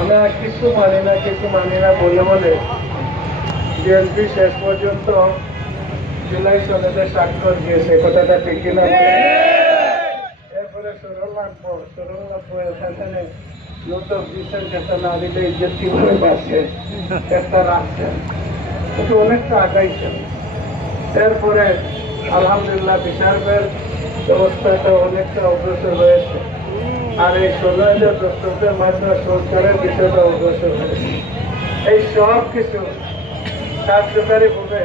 আমরা কিছু মানি না বলে বলে বিএনপি শেষ পর্যন্ত জুলাই সনদে স্বাক্ষর দিয়েছে, কথাটা ঠিক কিনা? এরপরে সরল লাগবো এখানে নোটক দিচ্ছেন, একটা না দিলে ইজ্জত কিভাবে পাচ্ছে, একটা রাখছেন, কিন্তু অনেকটা আগাইছেন। এরপরে আলহামদুলিল্লাহ বিচারের ব্যবস্থাটা অনেকটা অগ্রসর হয়েছে, আর এই 16,000 দর্শকদের মাধ্যমে সরকারের বিষয়টা অগ্রসর হয়েছে। এই সব কিছু কার্যকারী ভাবে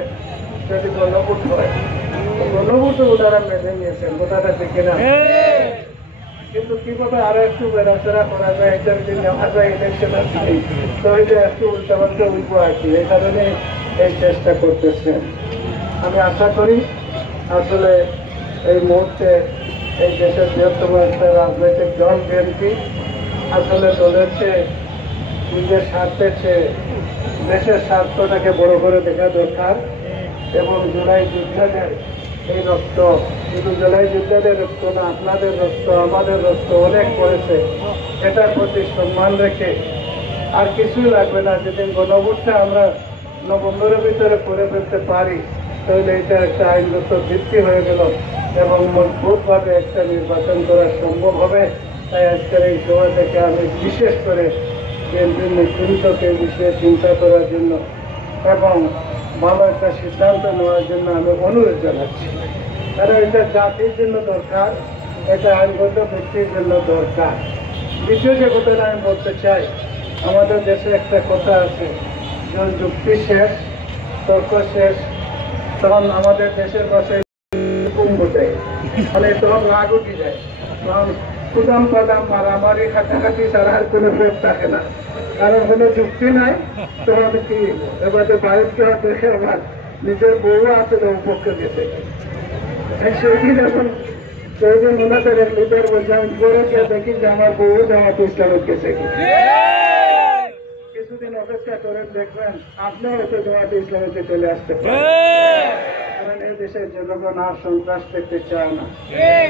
যদি গণভোট হয়, গণভোটে ওনারা মেনে নিয়েছেন, কথাটা ঠিক কিনা? কিন্তু কিভাবে আরো একটু বেড়াচড়া করা যায়, এটা যদি নেওয়া যায় ইলেকশন তো এটা একটু উল্টাপাল্টা উঠবো আর কি, এই কারণে এই চেষ্টা করতেছেন। আমি আশা করি আসলে এই মুহূর্তে এই দেশের বৃহত্তম একটা রাজনৈতিক দল বিএনপি আসলে দলের চেয়ে নিজের স্বার্থের চেয়ে দেশের স্বার্থটাকে বড় করে দেখা দরকার। এবং জুলাই যোদ্ধাদের এই রক্ত, শুধু জুলাই যোদ্ধাদের রক্ত না, আপনাদের রক্ত, আমাদের রক্ত অনেক পড়েছে, এটার প্রতি সম্মান রেখে আর কিছুই লাগবে না। যেদিন গণভোটটা আমরা নভেম্বরের ভিতরে করে ফেলতে পারি, তাহলে এটা একটা আইনগত ভিত্তি হয়ে গেল এবং মজবুতভাবে একটা নির্বাচন করা সম্ভব হবে। তাই আজকের এই সভা থেকে আমি বিশেষ করে কেন্দ্রীয় নেতৃত্বকে বিষয়ে চিন্তা করার জন্য এবং ভালো একটা সিদ্ধান্ত নেওয়ার জন্য আমি অনুরোধ জানাচ্ছি। কারণ এটা জাতির জন্য দরকার, এটা আইনগত ভিত্তির জন্য দরকার। দ্বিতীয় যে কথাটা আমি বলতে চাই, আমাদের দেশে একটা কথা আছে, যখন যুক্তি শেষ, তর্ক শেষ, তখন আমাদের দেশের ভাষায় ঘটে, মানে তখন রাগ উঠে যায়, তখন কুদাম কাদাম মারামারি খাটাখাটি ছাড়া আর কোনো ব্রেক থাকে না, কারণ কোনো যুক্তি নাই। তখন কি এবারে বাইরকে দেখে আমার নিজের বউ আসলে উপক্ষে গেছে, সেদিন এখন সেদিন ওনাদের এক লিডার বলছে, আমি করে গিয়ে দেখি যে আমার বউ জামাত ইসলামের গেছে। কিছুদিন অপেক্ষা করে দেখবেন আপনিও হয়তো জামাত ইসলামেতে চলে আসতে পারেন। কারণ এই দেশের জনগণ আর সন্ত্রাস দেখতে চায় না,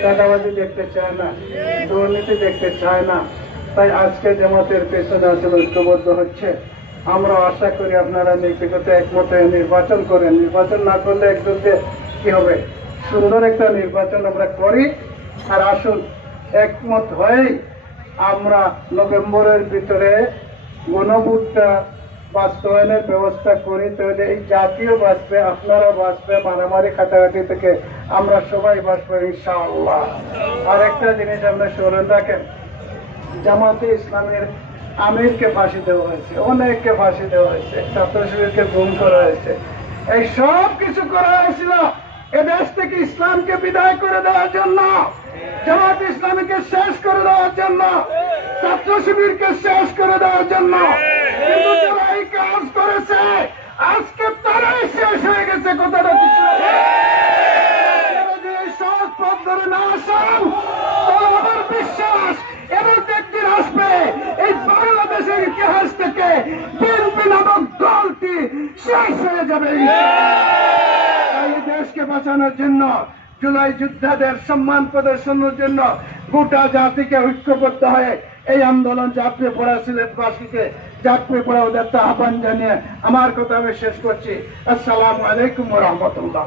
চাঁদাবাজি দেখতে চায় না, দুর্নীতি দেখতে চায় না। তাই আজকে জামাতের পেছনে আসলে ঐক্যবদ্ধ হচ্ছে। আমরা আশা করি আপনারা ব্যক্তিগত একমত হয়ে নির্বাচন করেন। নির্বাচন না করলে একদমকে কি হবে, সুন্দর একটা নির্বাচন আমরা করি। আর আসুন একমত হয়েই আমরা নভেম্বরের ভিতরে গণভোটটা বাস্তবায়নের ব্যবস্থা করি, তাহলে এই জাতীয় বাঁচবে, আপনারা বাঁচবে, মারামারি খাটাখাটি থেকে আমরা সবাই বাঁচবো ইনশাআল্লাহ। আর একটা জিনিস আমরা স্মরণ রাখেন, জামাতে ইসলামের আমিরকে ফাঁসি দেওয়া হয়েছে, অনেককে ফাঁসি দেওয়া হয়েছে, ছাত্র শিবিরকে গুম করা হয়েছে, এই সব কিছু করা হয়েছিল এদেশ থেকে ইসলামকে বিদায় করে দেওয়ার জন্য, জামাত ইসলামীকে শেষ করে দেওয়ার জন্য, ছাত্র শিবিরকে শেষ করে দেওয়ার জন্য। কিন্তু যারা এই কাজ করেছে আজকে তারাই শেষ হয়ে গেছে, কথাটা যদি এই সহজ পথ ধরে না আসান, আমার বিশ্বাস এমন একদিন আসবে এই বাংলাদেশের ইতিহাস থেকে বিএনপি নামক দলটি শেষ হয়ে যাবে। এই দেশকে বাঁচানোর জন্য, জুলাই যোদ্ধাদের সম্মান প্রদর্শনের জন্য গোটা জাতিকে ঐক্যবদ্ধ হয়ে এই আন্দোলন ঝাঁপিয়ে পড়া সিলেটবাসীকে ঝাঁপিয়ে পড়া ওদের আহ্বান জানিয়ে আমার কথা আমি শেষ করছি। আসসালামু আলাইকুম ওয়া রাহমাতুল্লাহ।